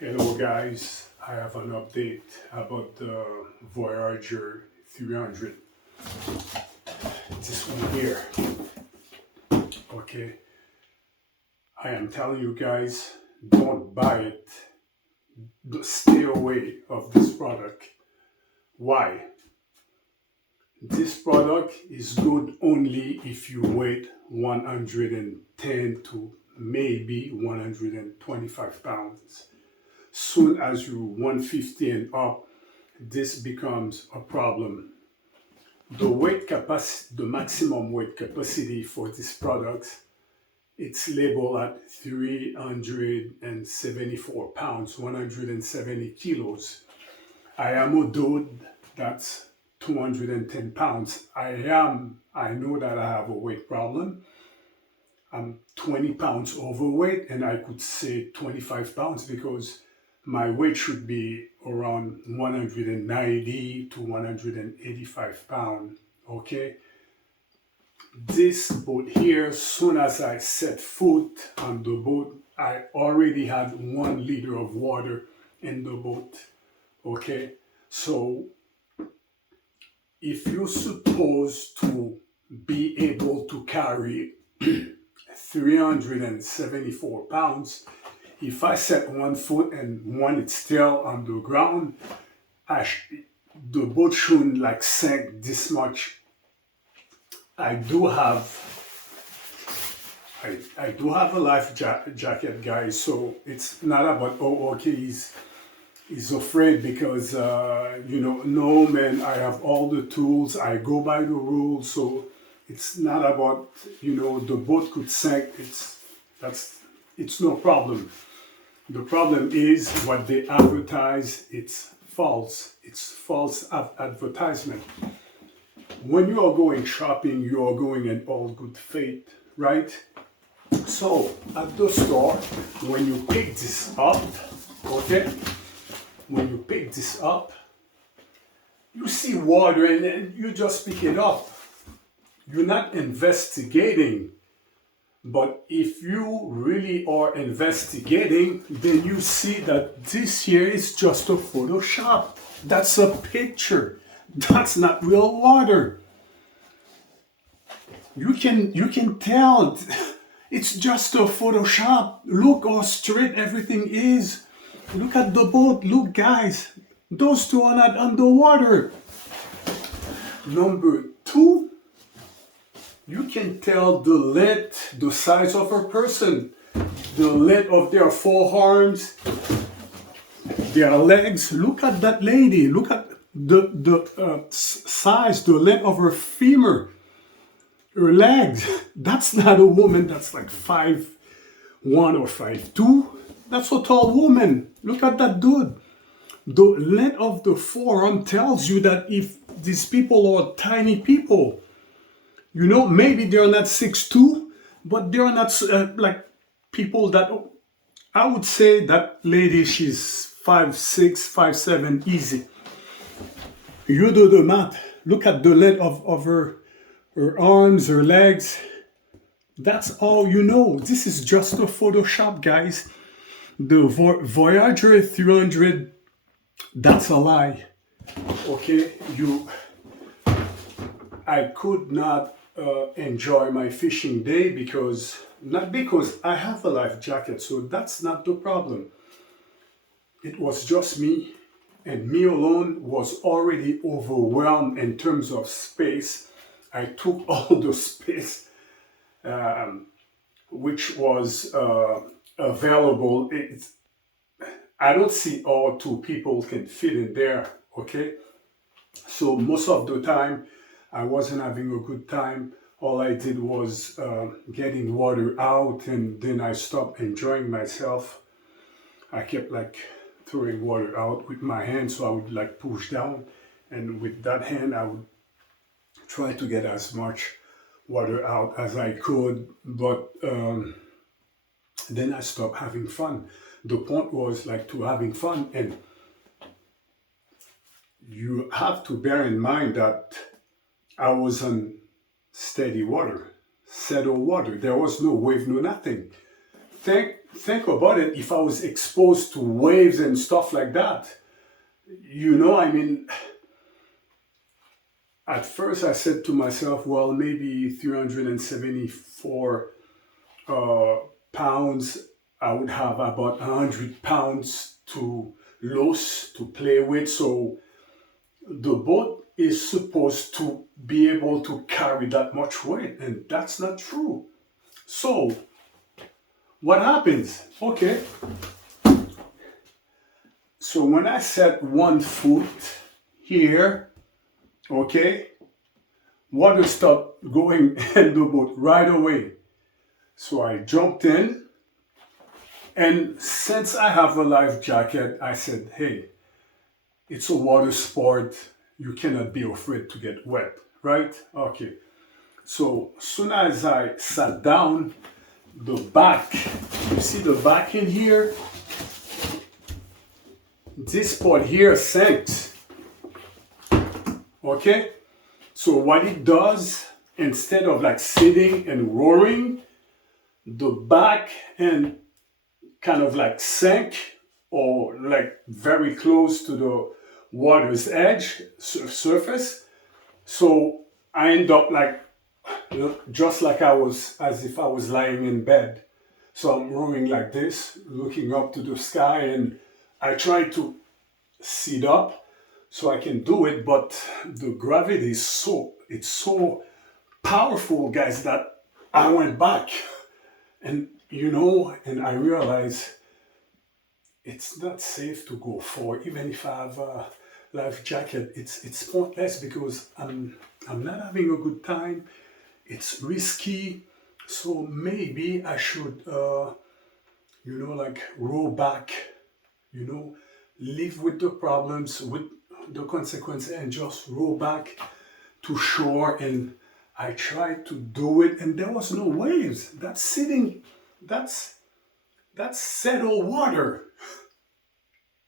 Hello guys, I have an update about the Voyager 300. This one here. Okay, I am telling you guys, don't buy it. Stay away of this product. Why? This product is good only if you weigh 110 to maybe 125 pounds. Soon as you 150 and up, this becomes a problem. The weight capacity, the maximum weight capacity for this product, it's labeled at 374 pounds, 170 kilos. I am a dude that's 210 pounds. I know that I have a weight problem. I'm 20 pounds overweight, and I could say 25 pounds because my weight should be around 190 to 185 pounds. Okay, this boat here, soon as I set foot on the boat, I already had 1 liter of water in the boat. Okay, so if you're supposed to be able to carry 374 pounds, if I set 1 foot and one is still on the ground, the boat shouldn't like sink this much. I do have a life jacket, guys. So it's not about, oh, okay, he's afraid because no, man, I have all the tools. I go by the rules. So it's not about, the boat could sink. It's no problem. The problem is what they advertise. It's false. It's false advertisement. When you are going shopping, you are going in all good faith, right? So at the store, when you pick this up, okay, when you pick this up, you see water and then you just pick it up. You're not investigating. But if you really are investigating, then you see that this here is just a Photoshop. That's a picture. That's not real water. You can tell it's just a Photoshop. Look how straight everything is. Look at the boat. Look, guys. Those two are not underwater. Number two, you can tell the length, the size of a person, the length of their forearms, their legs. Look at that lady. Look at the size, the length of her femur, her legs. That's not a woman that's like 5'1" or 5'2". That's a tall woman. Look at that dude. The length of the forearm tells you that if these people are tiny people, maybe they're not 6'2", but they're not like people that, I would say that lady, she's 5'6", 5'7", easy. You do the math. Look at the length of her arms, her legs. That's all you know. This is just a Photoshop, guys. The Voyager 300, that's a lie. Okay, I could not enjoy my fishing day not because I have a life jacket, so that's not the problem. It was just me, and me alone was already overwhelmed in terms of space. I took all the space which was available. I don't see how 2 people can fit in there, okay? So most of the time, I wasn't having a good time. All I did was getting water out, and then I stopped enjoying myself. I kept like throwing water out with my hand, so I would like push down, and with that hand I would try to get as much water out as I could, but then I stopped having fun. The point was like to having fun, and you have to bear in mind that I was on steady water, settled water. There was no wave, no nothing. think about it, if I was exposed to waves and stuff like that, I mean, at first I said to myself, well, maybe 374 pounds, I would have about 100 pounds to lose to play with. So the boat is supposed to be able to carry that much weight, and that's not true. So what happens? Okay, so when I set 1 foot here, okay, water stopped going in the boat right away. So I jumped in, and since I have a life jacket, I said, hey, it's a water sport. You cannot be afraid to get wet, right? Okay. So soon as I sat down, the back, you see the back in here? This part here sinks. Okay? So what it does, instead of like sitting and roaring, the back and kind of like sink or like very close to the water's edge surface. So I end up like just like I was, as if I was lying in bed. So I'm rowing like this, looking up to the sky, and I try to sit up so I can do it, but the gravity is so powerful, guys, that I went back. And and I realized it's not safe to go forward. Even if I have a life jacket, it's pointless because I'm not having a good time. It's risky, so maybe I should like row back, live with the problems, with the consequences, and just row back to shore. And I tried to do it, and there was no waves. That's sitting, that's settled water.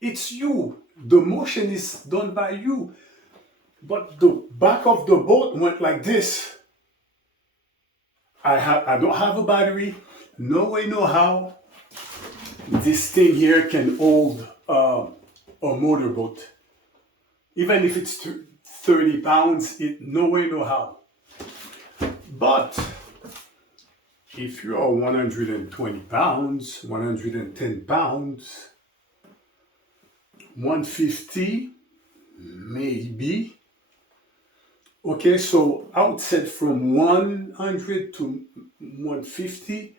It's you. The motion is done by you. But the back of the boat went like this. I don't have a battery. No way, no how. This thing here can hold a motorboat. Even if it's 30 pounds, no way, no how. But if you are 120 pounds, 110 pounds, 150, maybe. Okay, so I would say from 100 to 150,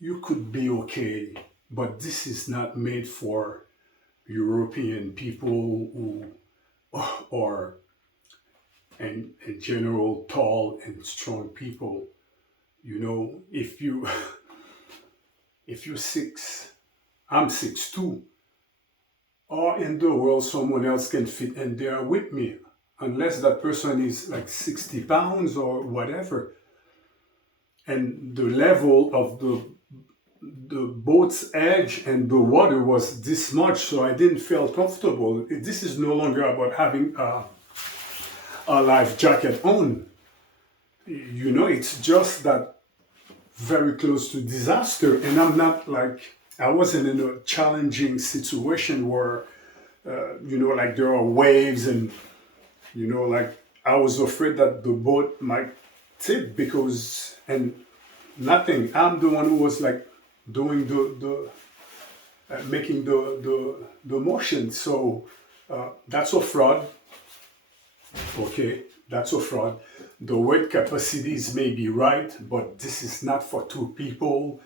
you could be okay. But this is not made for European people who are, in general, tall and strong people. If you're I'm 6'2", or in the world someone else can fit in there with me, unless that person is like 60 pounds or whatever. And the level of the boat's edge and the water was this much, so I didn't feel comfortable. This is no longer about having a life jacket on. It's just that very close to disaster, and I wasn't in a challenging situation where like there are waves, and like I was afraid that the boat might tip and nothing. I'm the one who was like doing the making the motion. So that's a fraud. Okay, that's a fraud. The weight capacities may be right, but this is not for two people,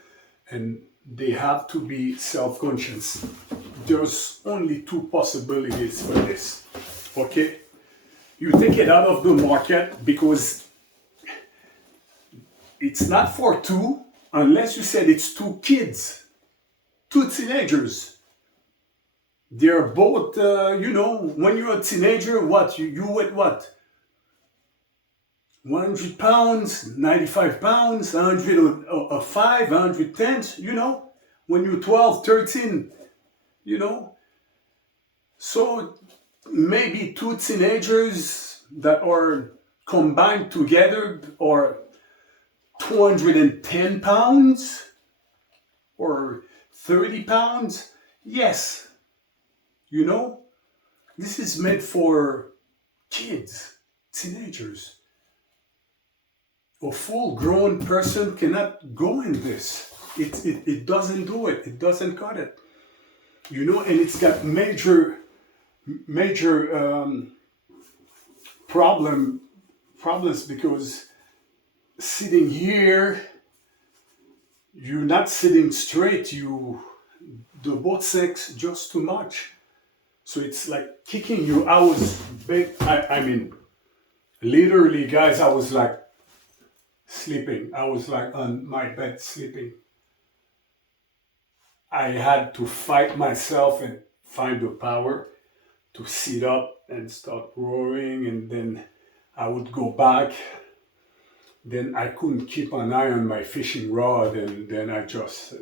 and they have to be self-conscious. There's only two possibilities for this. Okay, you take it out of the market because it's not for two, unless you said it's two kids, two teenagers. They're both, when you're a teenager, you weigh what? 100 pounds, 95 pounds, 105, 110, when you're 12, 13, So maybe two teenagers that are combined together are 210 pounds. or 30 pounds? Yes, you know, this is meant for kids, teenagers. A full grown person cannot go in this. It doesn't do it. It doesn't cut it. You know, and it's got major problems because sitting here, you're not sitting straight. The boat sinks just too much. So it's like kicking you. I mean, literally, guys, I was like sleeping. I was like on my bed sleeping. I had to fight myself and find the power to sit up and start rowing, and then I would go back. Then I couldn't keep an eye on my fishing rod, and then I just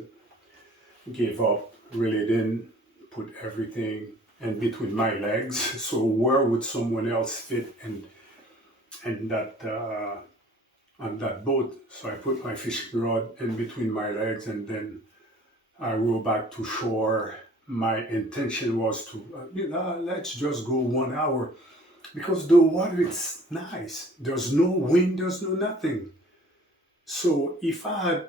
gave up. Really didn't put everything in between my legs. So where would someone else fit in that on that boat? So I put my fishing rod in between my legs, and then I row back to shore. My intention was to, let's just go 1 hour because the water is nice. There's no wind, there's no nothing. So if I'm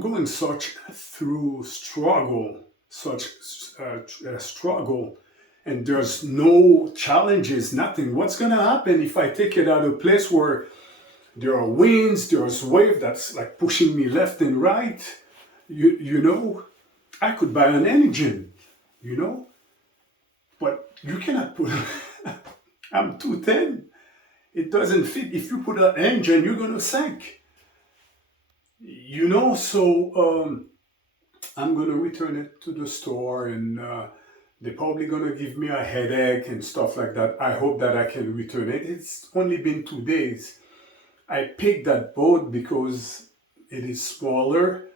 going through such struggle, and there's no challenges, nothing, what's gonna happen if I take it at a place where there are winds, there's wave that's like pushing me left and right? You know, I could buy an engine, you know, but you cannot put, I'm too thin. It doesn't fit. If you put an engine, you're gonna sink, you know. So I'm gonna return it to the store, and they're probably gonna give me a headache and stuff like that. I hope that I can return it. It's only been 2 days. I picked that boat because it is smaller.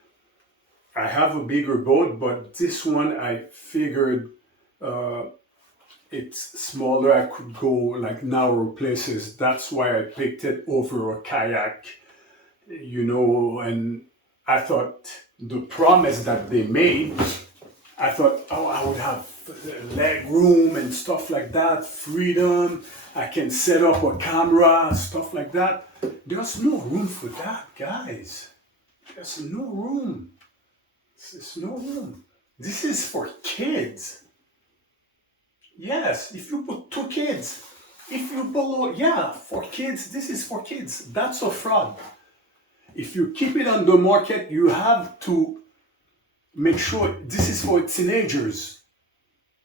I have a bigger boat, but this one I figured it's smaller. I could go like narrow places. That's why I picked it over a kayak, you know. And I thought the promise that they made, I thought, oh, I would have leg room and stuff like that, freedom. I can set up a camera, stuff like that. There's no room for that, guys. There's no room. There's no room. This is for kids. Yes, if you put 2 kids, if you below, yeah, for kids, this is for kids. That's a fraud. If you keep it on the market, you have to make sure this is for teenagers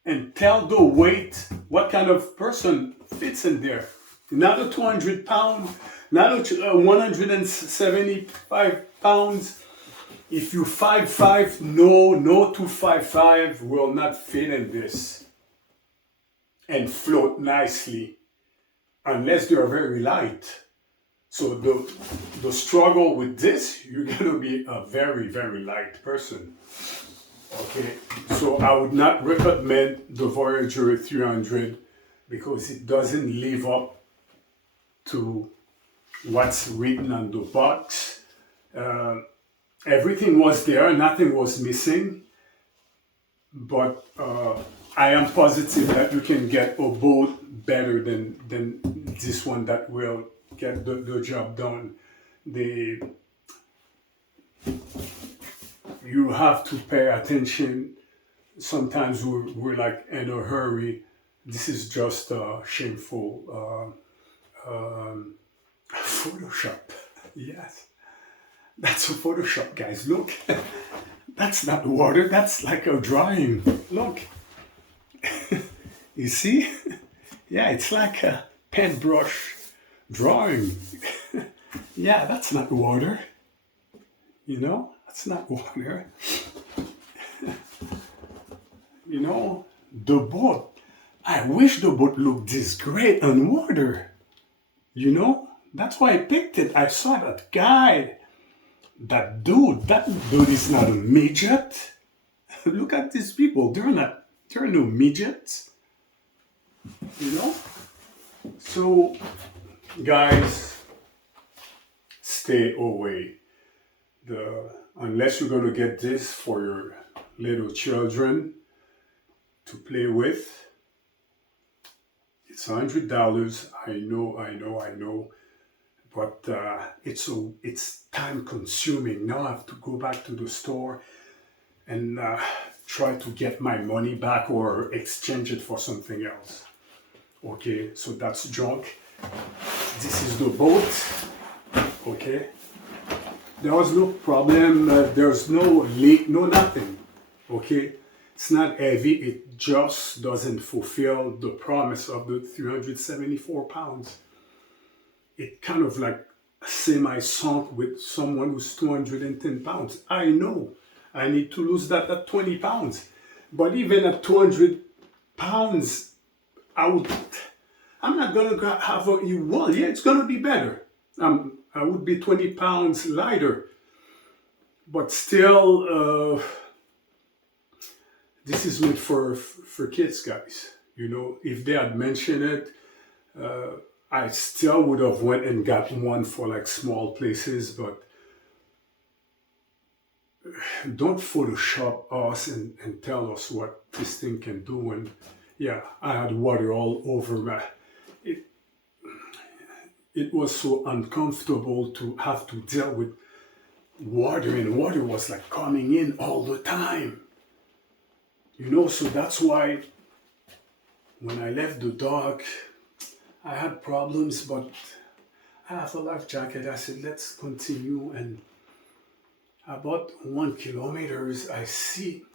and tell the weight, what kind of person fits in there. Not a 200 pound, not a 175 pounds. If you 5'5", no 255 will not fit in this and float nicely unless they are very light. So the struggle with this, you're gonna be a very, very light person. Okay, so I would not recommend the Voyager 300 because it doesn't live up to what's written on the box. Everything was there, nothing was missing, but I am positive that you can get a boat better than this one that will get the job done. You have to pay attention. Sometimes we're like in a hurry. This is just shameful Photoshop. Yes. That's a Photoshop, guys. Look, that's not water. That's like a drawing. Look, you see? Yeah, it's like a paintbrush drawing. Yeah, that's not water. You know, that's not water. You know, the boat. I wish the boat looked this great on water. You know, that's why I picked it. I saw that guy. That dude is not a midget. Look at these people. They're no midgets. You know? So, guys, stay away. unless you're going to get this for your little children to play with. It's $100. I know, but it's time consuming. Now I have to go back to the store and try to get my money back or exchange it for something else. Okay, so that's junk. This is the boat. Okay, there was no problem. There's no leak, no nothing. Okay, it's not heavy. It just doesn't fulfill the promise of the 374 pounds. It kind of like semi-sunk with someone who's 210 pounds. I know I need to lose that at 20 pounds. But even at 200 pounds, I'm not going to have well, yeah, it's going to be better. I would be 20 pounds lighter. But still, this is meant for kids, guys. You know, if they had mentioned it, I still would have went and got one for like small places, but don't Photoshop us and tell us what this thing can do. And yeah, I had water all over my. It was so uncomfortable to have to deal with water, and water was like coming in all the time. You know, so that's why when I left the dock, I had problems, but I have a life jacket. I said, let's continue. And about 1 kilometer, I see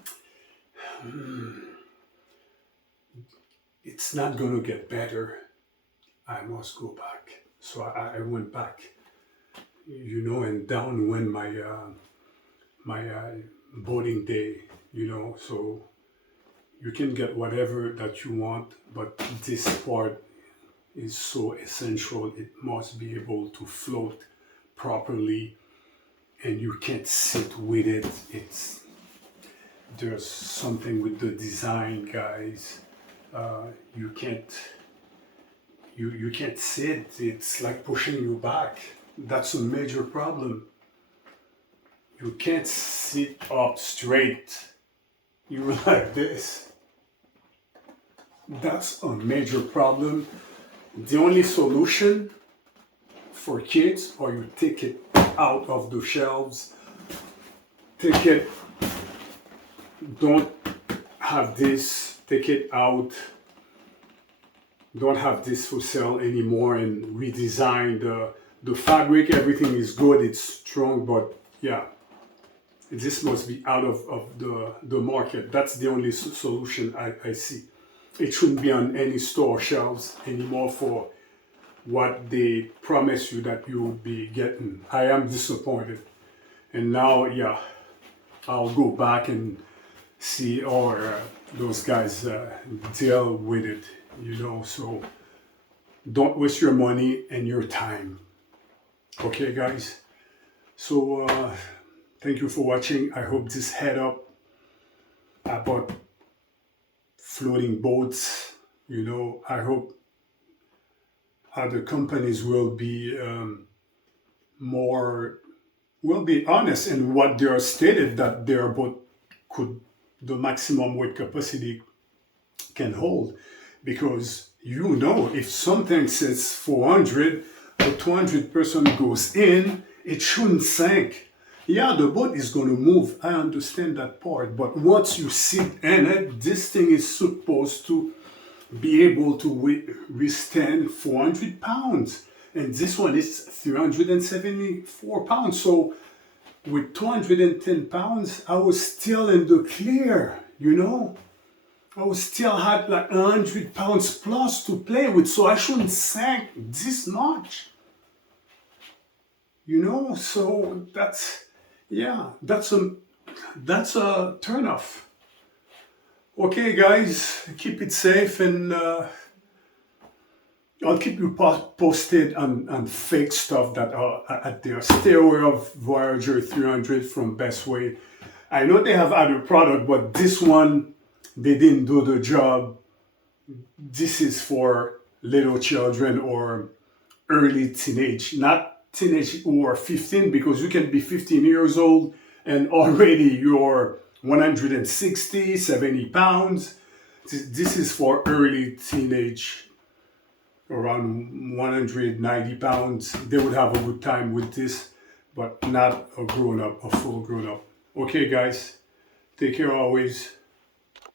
it's not going to get better. I must go back. So I went back, you know, and down went my boarding day, you know. So you can get whatever that you want, but this part is so essential. It must be able to float properly, and you can't sit with it. There's something with the design, guys. You can't sit. It's like pushing you back. That's a major problem. You can't sit up straight. You're like this. That's a major problem. The only solution for kids, or you take it out of the shelves, take it, don't have this, take it out, don't have this for sale anymore, and redesign the fabric. Everything is good, it's strong, but yeah, this must be out of the market. That's the only solution I see. It shouldn't be on any store shelves anymore for what they promise you that you will be getting. I am disappointed. And now, yeah, I'll go back and see or those guys deal with it, you know. So don't waste your money and your time. Okay, guys? So thank you for watching. I hope this head up about floating boats, you know. I hope other companies will be will be honest in what they are stated that their boat could, the maximum weight capacity can hold, because you know, if something says 400 or 200 person goes in, it shouldn't sink. Yeah, the boat is going to move. I understand that part. But once you sit in it, this thing is supposed to be able to withstand 400 pounds. And this one is 374 pounds. So with 210 pounds, I was still in the clear, you know. I was still had like 100 pounds plus to play with. So I shouldn't sink this much. You know, so that's, yeah, that's a turnoff. Okay, guys, keep it safe, and I'll keep you posted on fake stuff that are out there. Stay aware of Voyager 300 from Bestway. I know they have other product, but this one, they didn't do the job. This is for little children or early teenage, not teenage who are 15, because you can be 15 years old and already you're 160, 70 pounds. This is for early teenage, around 190 pounds. They would have a good time with this, but not a grown up, a full grown up. Okay, guys, take care always.